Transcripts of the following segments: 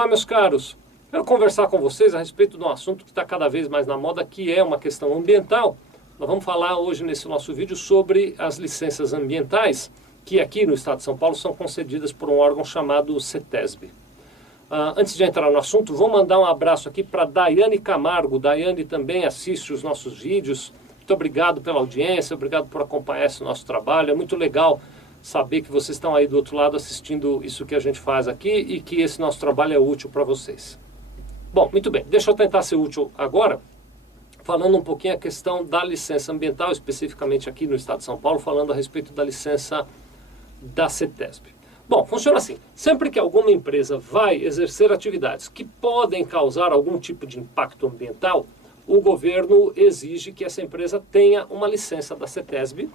Olá, meus caros. Quero conversar com vocês a respeito de um assunto que está cada vez mais na moda, que é uma questão ambiental. Nós vamos falar hoje nesse nosso vídeo sobre as licenças ambientais, que aqui no estado de São Paulo são concedidas por um órgão chamado CETESB. Antes de entrar no assunto, vou mandar um abraço aqui para Daiane Camargo. Daiane também assiste os nossos vídeos. Muito obrigado pela audiência, obrigado por acompanhar esse nosso trabalho. É muito legal saber que vocês estão aí do outro lado assistindo isso que a gente faz aqui e que esse nosso trabalho é útil para vocês. Bom, muito bem, deixa eu tentar ser útil agora, falando um pouquinho a questão da licença ambiental, especificamente aqui no estado de São Paulo, falando a respeito da licença da CETESB. Bom, funciona assim, sempre que alguma empresa vai exercer atividades que podem causar algum tipo de impacto ambiental, o governo exige que essa empresa tenha uma licença da CETESB,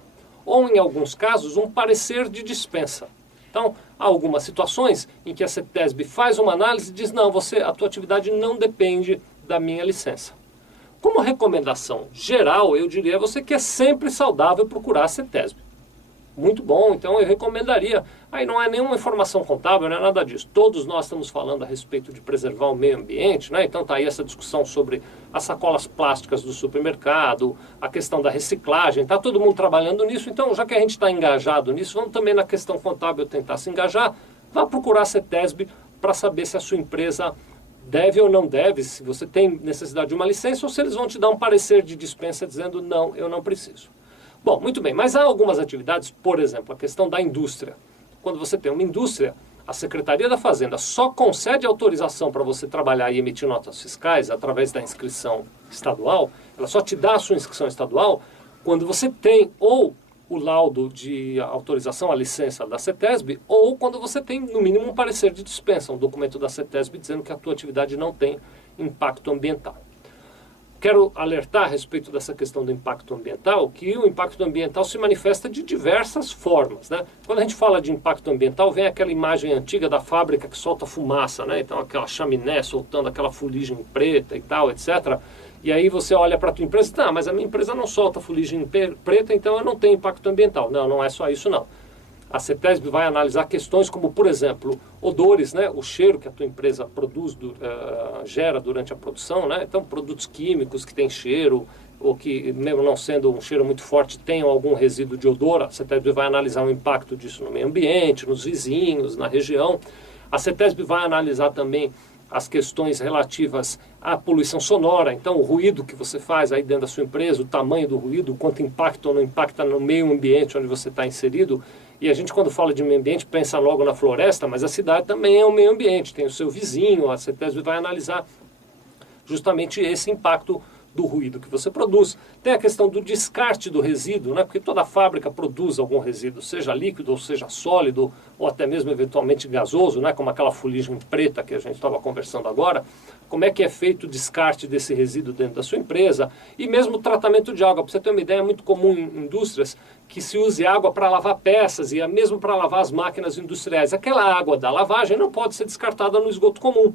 ou em alguns casos um parecer de dispensa. Então, há algumas situações em que a CETESB faz uma análise e diz, não, a tua atividade não depende da minha licença. Como recomendação geral, eu diria a você que é sempre saudável procurar a CETESB. Muito bom, então eu recomendaria. Aí não é nenhuma informação contábil, não é nada disso. Todos nós estamos falando a respeito de preservar o meio ambiente, né? Então está aí essa discussão sobre as sacolas plásticas do supermercado, a questão da reciclagem, está todo mundo trabalhando nisso. Então, já que a gente está engajado nisso, vamos também na questão contábil tentar se engajar. Vá procurar a CETESB para saber se a sua empresa deve ou não deve, se você tem necessidade de uma licença ou se eles vão te dar um parecer de dispensa dizendo, não, eu não preciso. Bom, muito bem, mas há algumas atividades, por exemplo, a questão da indústria. Quando você tem uma indústria, a Secretaria da Fazenda só concede autorização para você trabalhar e emitir notas fiscais através da inscrição estadual, ela só te dá a sua inscrição estadual quando você tem ou o laudo de autorização, a licença da CETESB, ou quando você tem, no mínimo, um parecer de dispensa, um documento da CETESB dizendo que a tua atividade não tem impacto ambiental. Quero alertar a respeito dessa questão do impacto ambiental, que o impacto ambiental se manifesta de diversas formas, né? Quando a gente fala de impacto ambiental, vem aquela imagem antiga da fábrica que solta fumaça, né? Então aquela chaminé soltando aquela fuligem preta e tal, etc. E aí você olha para a tua empresa e diz, mas a minha empresa não solta fuligem preta, então eu não tenho impacto ambiental. Não, não é só isso não. A CETESB vai analisar questões como, por exemplo, odores, né? O cheiro que a tua empresa produz, gera durante a produção, né? Então, produtos químicos que têm cheiro, ou que, mesmo não sendo um cheiro muito forte, tenham algum resíduo de odor. A CETESB vai analisar o impacto disso no meio ambiente, nos vizinhos, na região. A CETESB vai analisar também as questões relativas à poluição sonora, então o ruído que você faz aí dentro da sua empresa, o tamanho do ruído, quanto impacta ou não impacta no meio ambiente onde você está inserido. E a gente, quando fala de meio ambiente, pensa logo na floresta, mas a cidade também é um meio ambiente, tem o seu vizinho, a CETESB vai analisar justamente esse impacto do ruído que você produz. Tem a questão do descarte do resíduo, né? Porque toda fábrica produz algum resíduo, seja líquido ou seja sólido, ou até mesmo eventualmente gasoso, né? Como aquela fuligem preta que a gente estava conversando agora. Como é que é feito o descarte desse resíduo dentro da sua empresa? E mesmo o tratamento de água. Para você ter uma ideia, é muito comum em indústrias que se use água para lavar peças e mesmo para lavar as máquinas industriais. Aquela água da lavagem não pode ser descartada no esgoto comum.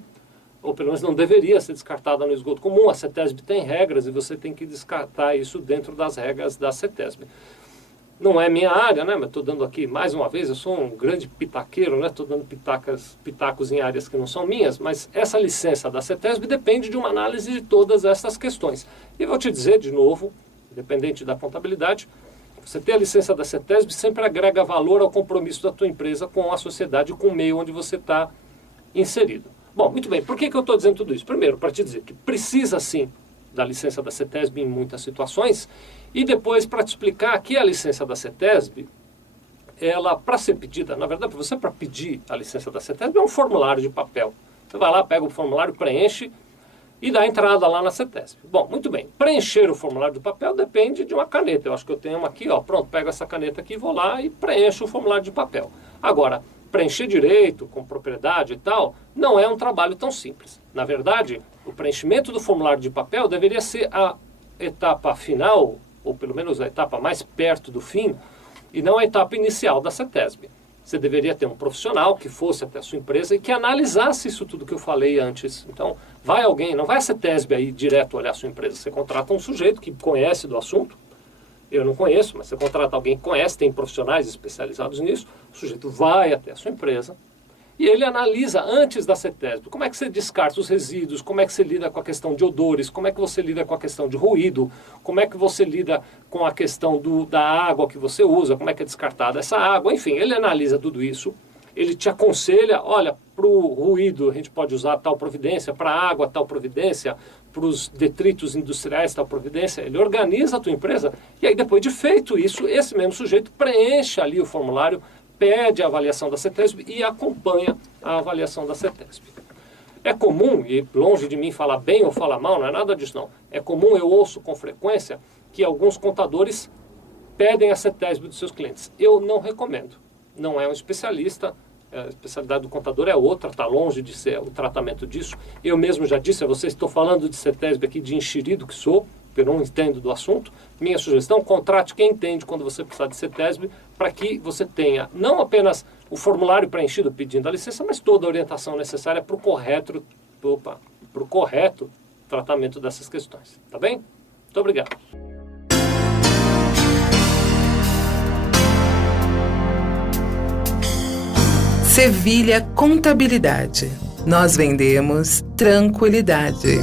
Ou pelo menos não deveria ser descartada no esgoto comum. A CETESB tem regras e você tem que descartar isso dentro das regras da CETESB. Não é minha área, né? Mas estou dando aqui, mais uma vez, eu sou um grande pitaqueiro, né? Estou dando pitacos em áreas que não são minhas, mas essa licença da CETESB depende de uma análise de todas essas questões. E vou te dizer, de novo, independente da contabilidade, você ter a licença da CETESB sempre agrega valor ao compromisso da tua empresa com a sociedade, com o meio onde você está inserido. Bom, muito bem, por que eu estou dizendo tudo isso? Primeiro, para te dizer que precisa sim da licença da CETESB em muitas situações, e depois para te explicar que a licença da CETESB, ela, para ser pedida, na verdade, você para pedir a licença da CETESB é um formulário de papel. Você vai lá, pega o formulário, preenche e dá entrada lá na CETESB. Bom, muito bem, preencher o formulário do papel depende de uma caneta. Eu acho que eu tenho uma aqui, ó, pronto, pego essa caneta aqui, vou lá e preencho o formulário de papel. Agora, preencher direito, com propriedade e tal, não é um trabalho tão simples. Na verdade, o preenchimento do formulário de papel deveria ser a etapa final, ou pelo menos a etapa mais perto do fim, e não a etapa inicial da CETESB. Você deveria ter um profissional que fosse até a sua empresa e que analisasse isso tudo que eu falei antes. Então, vai alguém, não vai a CETESB aí direto olhar a sua empresa, você contrata um sujeito que conhece do assunto. Eu não conheço, mas você contrata alguém que conhece, tem profissionais especializados nisso, o sujeito vai até a sua empresa E ele analisa antes da CETESB como é que você descarta os resíduos, como é que você lida com a questão de odores, como é que você lida com a questão de ruído, como é que você lida com a questão da água que você usa, como é que é descartada essa água, enfim, ele analisa tudo isso, ele te aconselha, olha, para o ruído a gente pode usar tal providência, para a água tal providência, para os detritos industriais tal providência, ele organiza a tua empresa e aí depois de feito isso, esse mesmo sujeito preenche ali o formulário, pede a avaliação da CETESB e acompanha a avaliação da CETESB. É comum, e longe de mim falar bem ou falar mal, não é nada disso não, é comum, eu ouço com frequência, que alguns contadores pedem a CETESB dos seus clientes. Eu não recomendo, não é um especialista, a especialidade do contador é outra, está longe de ser o tratamento disso. Eu mesmo já disse a vocês, estou falando de CETESB aqui de enxerido que sou, eu não entendo do assunto. Minha sugestão, contrate quem entende quando você precisar de CETESB, para que você tenha não apenas o formulário preenchido pedindo a licença, mas toda a orientação necessária para o correto tratamento dessas questões. Tá bem? Muito obrigado. Sevilha Contabilidade. Nós vendemos tranquilidade.